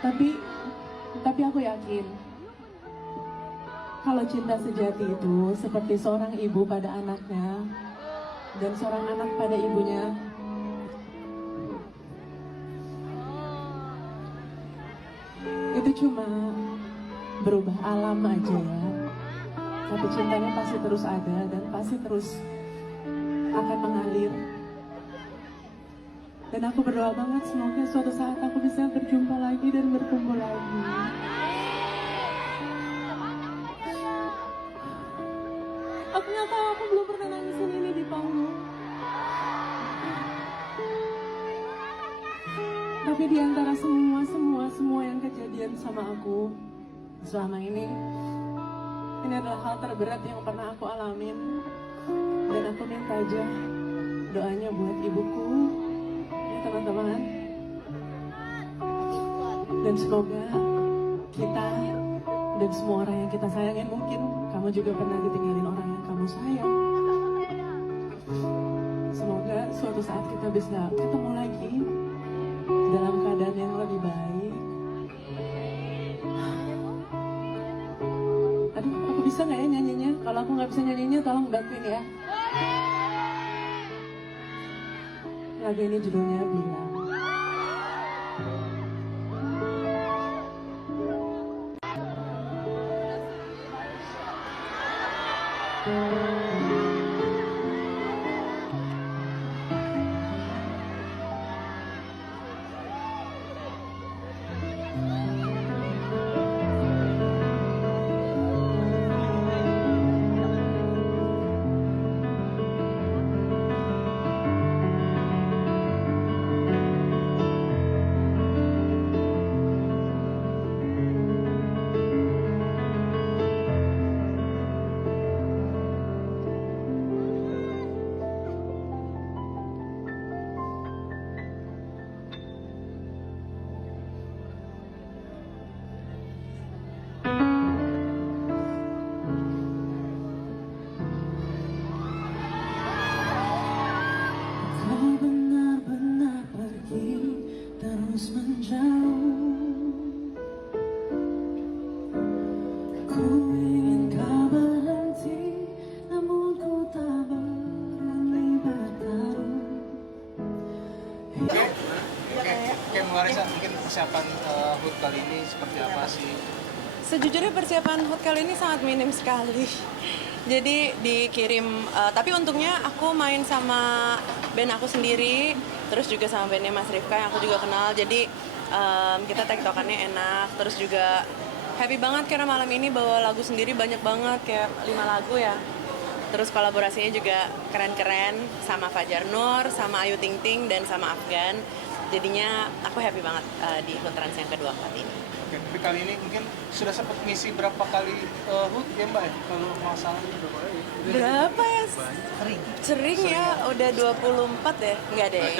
Tapi aku yakin kalau cinta sejati itu seperti seorang ibu pada anaknya dan seorang anak pada ibunya. Itu cuma berubah alam aja ya. Tapi cintanya pasti terus ada dan pasti terus akan mengalir. Dan aku berdoa banget semoga suatu saat aku bisa berjumpa lagi dan berkumpul lagi. Aku nggak tahu, aku belum pernah nangisin ini di panggung. Tapi di antara semua yang kejadian sama aku selama ini adalah hal terberat yang pernah aku alamin. Dan aku minta aja doanya buat ibuku, ya teman-teman. Dan semoga kita dan semua orang yang kita sayangin, mungkin kamu juga pernah ditinggalin orang yang kamu sayang. Semoga suatu saat kita bisa ketemu lagi dalam keadaan yang lebih baik. Aduh, aku bisa nggak ya nyanyinya? Kalau aku nggak bisa nyanyinya, tolong bantuin ya. Lagu ini judulnya Bilang. Terus menjauh, ku ingin kau berhenti, namun ku tak berani bertaruh. Oke, Marisa, mungkin persiapan HUT kali ini seperti apa sih? Sejujurnya persiapan HUT kali ini sangat minim sekali. Jadi dikirim, tapi untungnya aku main sama band aku sendiri, terus juga sama bandnya Mas Rifka yang aku juga kenal. Jadi kita tektokannya enak, terus juga happy banget karena malam ini bawa lagu sendiri banyak banget, kayak 5 lagu ya. Terus kolaborasinya juga keren-keren sama Fajar Nur, sama Ayu Ting Ting, dan sama Afgan. Jadinya aku happy banget di HUT Trans yang kedua kali ini. Oke, tapi kali ini mungkin sudah sempat ngisi berapa kali HUT ya Mbak ya? Kalau masalah berapa kali? Berapa ya? Sering ya, udah 24 ya? Enggak deh.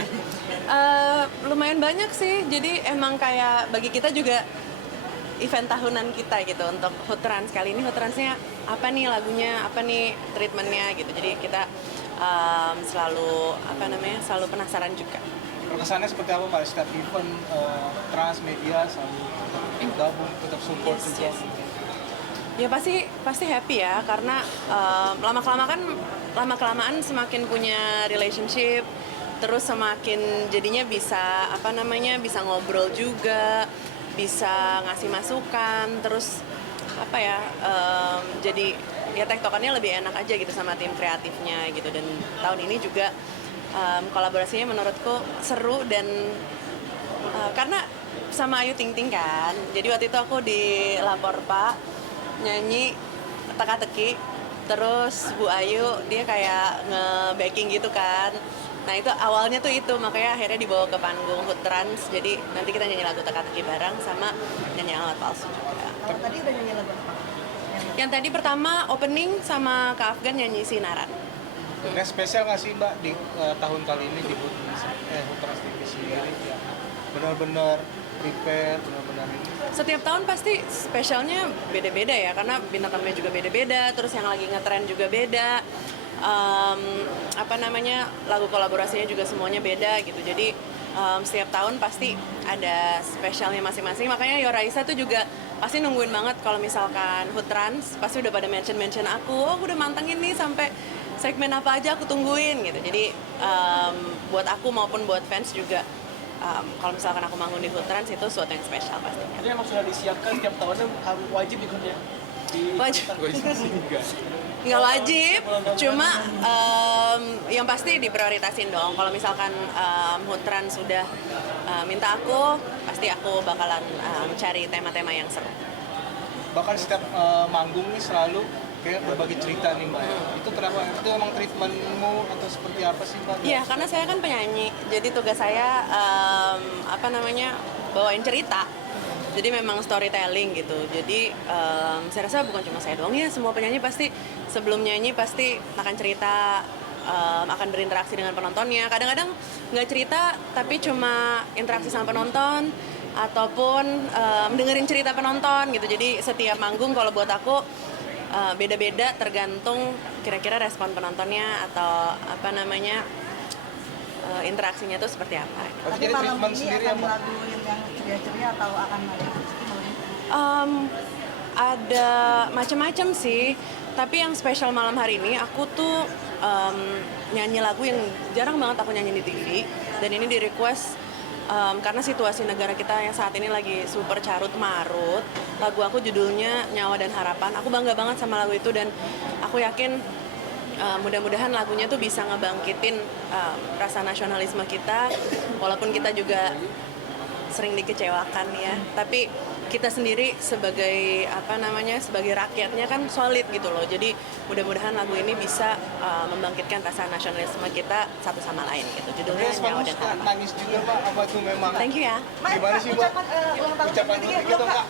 Lumayan banyak sih, jadi emang kayak bagi kita juga event tahunan kita gitu untuk HUT Trans. Kali ini HUT Transnya apa nih lagunya, apa nih treatmentnya gitu. Jadi kita selalu penasaran juga. Kesannya seperti apa Mbak? Setiap event transmedia selalu gabung, tetap support juga. Yes. Ya pasti happy ya, karena lama-kelamaan semakin punya relationship, terus semakin jadinya bisa bisa ngobrol juga, bisa ngasih masukan, terus jadi ya tektokannya lebih enak aja gitu sama tim kreatifnya gitu. Dan tahun ini juga kolaborasinya menurutku seru dan karena sama Ayu Ting Ting kan, jadi waktu itu aku di Lapor Pak nyanyi teka-teki, terus Bu Ayu dia kayak nge-backing gitu kan. Nah itu awalnya tuh itu, makanya akhirnya dibawa ke panggung HUT Trans, jadi nanti kita nyanyi lagu teka-teki bareng sama nyanyi Alamat Palsu juga. Kalau tadi udah nyanyi lagu apa? Yang tadi pertama opening sama Kak Afgan nyanyi Sinaran. Nah, spesial nggak sih Mbak di tahun kali ini di HUT Trans TV sendiri ya? Benar-benar prepare, benar-benar ini. Setiap tahun pasti spesialnya beda-beda ya, karena bintang tamunya juga beda-beda, terus yang lagi ngetren juga beda, lagu kolaborasinya juga semuanya beda gitu. Jadi setiap tahun pasti ada spesialnya masing-masing. Makanya Yoraisa tuh juga pasti nungguin banget kalau misalkan Hood Trans, pasti udah pada mention aku, oh aku udah mantengin nih sampai segmen apa aja aku tungguin gitu. Jadi buat aku maupun buat fans juga, kalau misalkan aku manggung di Hood Trans itu sesuatu yang spesial pastinya. Jadi emang sudah disiapkan tiap tahunnya harus wajib ikut ya? Wajib. Nggak wajib, cuma yang pasti diprioritasin dong. Kalau misalkan Hood Trans sudah minta aku, pasti aku bakalan cari tema-tema yang seru. Bahkan setiap manggung nih selalu kayak berbagi cerita nih Mbak. Itu kenapa? Itu emang treatmentmu atau seperti apa sih Mbak? Iya, karena saya kan penyanyi, jadi tugas saya bawain cerita. Jadi memang storytelling gitu. Jadi saya rasa bukan cuma saya doang ya, semua penyanyi pasti sebelum nyanyi pasti akan cerita, akan berinteraksi dengan penontonnya. Kadang-kadang nggak cerita tapi cuma interaksi sama penonton ataupun dengerin cerita penonton gitu. Jadi setiap manggung kalau buat aku beda-beda tergantung kira-kira respon penontonnya atau interaksinya itu seperti apa. Tapi Jadi malam treatment ini sendiri akan ya Mbak? laguin yang ceria-ceria atau akan ada yang sedih? Ada macam-macam sih, tapi yang spesial malam hari ini aku tuh nyanyi lagu yang jarang banget aku nyanyi di TV, dan ini di request karena situasi negara kita yang saat ini lagi super carut marut. Lagu aku judulnya Nyawa dan Harapan. Aku bangga banget sama lagu itu dan aku yakin mudah-mudahan lagunya tuh bisa ngebangkitin rasa nasionalisme kita, walaupun kita juga sering dikecewakan ya, tapi kita sendiri sebagai sebagai rakyatnya kan solid gitu loh. Jadi mudah-mudahan lagu ini bisa membangkitkan rasa nasionalisme kita satu sama lain gitu. Judulnya Nyawa dan Harapan. Nangis juga Mbak, apa tuh memang? Thank you ya. Gimana sih Mbak? Ulang tahun Ucapan ketiga ketika belum, tuh Kak? Mbak?